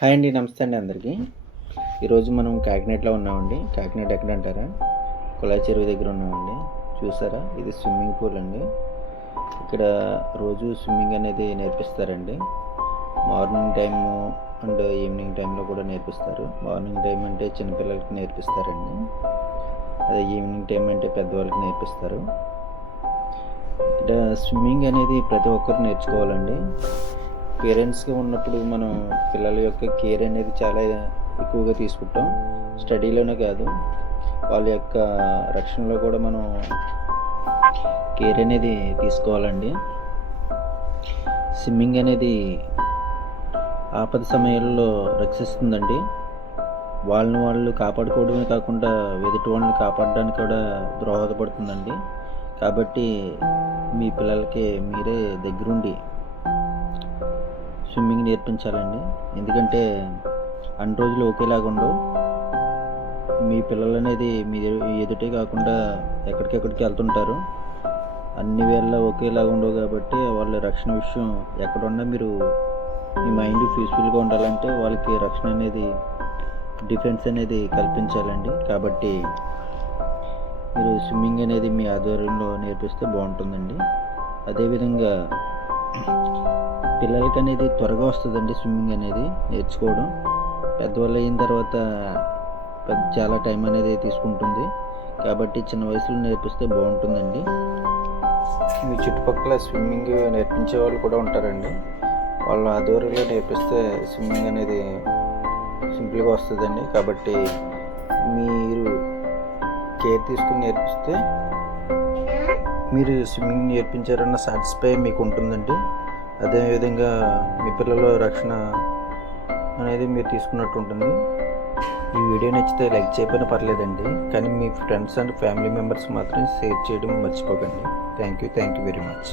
Hi అండి. నమస్తే అండి అందరికీ. ఈరోజు మనం కాకినాడలో ఉన్నామండి. కాకినాడ ఎక్కడ అంటారా? కుళాయి చెరువు దగ్గర ఉన్నామండి. చూసారా, ఇది స్విమ్మింగ్ పూల్ అండి. ఇక్కడ రోజు స్విమ్మింగ్ అనేది నేర్పిస్తారండి. మార్నింగ్ టైము అండ్ ఈవినింగ్ టైంలో కూడా నేర్పిస్తారు. మార్నింగ్ టైం అంటే చిన్నపిల్లలకి నేర్పిస్తారండి. అదే ఈవినింగ్ టైం అంటే పెద్దవాళ్ళకి నేర్పిస్తారు. ఇక్కడ స్విమ్మింగ్ అనేది ప్రతి ఒక్కరు నేర్చుకోవాలండి. పేరెంట్స్గా ఉన్నప్పుడు మనం పిల్లల యొక్క కేర్ అనేది చాలా ఎక్కువగా తీసుకుంటాం. స్టడీలోనే కాదు, వాళ్ళ యొక్క రక్షణలో కూడా మనం కేర్ అనేది తీసుకోవాలండి. స్విమ్మింగ్ అనేది ఆపద సమయాల్లో రక్షిస్తుందండి. వాళ్ళని వాళ్ళు కాపాడుకోవడమే కాకుండా ఎదుటి వాళ్ళని కాపాడడానికి కూడా దోహదపడుతుందండి. కాబట్టి మీ పిల్లలకి మీరే దగ్గరుండి స్విమ్మింగ్ నేర్పించాలండి. ఎందుకంటే అన్ని రోజులు ఒకేలాగా ఉండవు. మీ పిల్లలు అనేది మీ ఎదుటే కాకుండా ఎక్కడికెక్కడికి వెళ్తుంటారు. అన్ని వేళ ఒకేలాగా ఉండవు కాబట్టి వాళ్ళ రక్షణ విషయం ఎక్కడున్నా మీరు మీ మైండ్ పీస్ఫుల్గా ఉండాలంటే వాళ్ళకి రక్షణ అనేది, డిఫెన్స్ అనేది కల్పించాలండి. కాబట్టి మీరు స్విమ్మింగ్ అనేది మీ ఆధ్వర్యంలో నేర్పిస్తే బాగుంటుందండి. అదేవిధంగా పిల్లలకి అనేది త్వరగా వస్తుందండి స్విమ్మింగ్ అనేది నేర్చుకోవడం. పెద్దవాళ్ళు అయిన తర్వాత చాలా టైం అనేది తీసుకుంటుంది. కాబట్టి చిన్న వయసులో నేర్పిస్తే బాగుంటుందండి. మీ చుట్టుపక్కల స్విమ్మింగ్ నేర్పించే వాళ్ళు కూడా ఉంటారండి. వాళ్ళ ఆధ్వర్యంలో నేర్పిస్తే స్విమ్మింగ్ అనేది సింపుల్గా వస్తుందండి. కాబట్టి మీరు కేర్ తీసుకుని నేర్పిస్తే మీరు స్విమ్మింగ్ నేర్పించారన్న సాటిస్ఫై మీకు ఉంటుందండి. అదేవిధంగా మీ పిల్లల రక్షణ అనేది మీరు తీసుకున్నట్టు ఉంటుంది. ఈ వీడియో నచ్చితే లైక్ చేయకపోయినా పర్లేదండి, కానీ మీ ఫ్రెండ్స్ అండ్ ఫ్యామిలీ మెంబర్స్ మాత్రం షేర్ చేయడం మర్చిపోకండి. Thank you very much.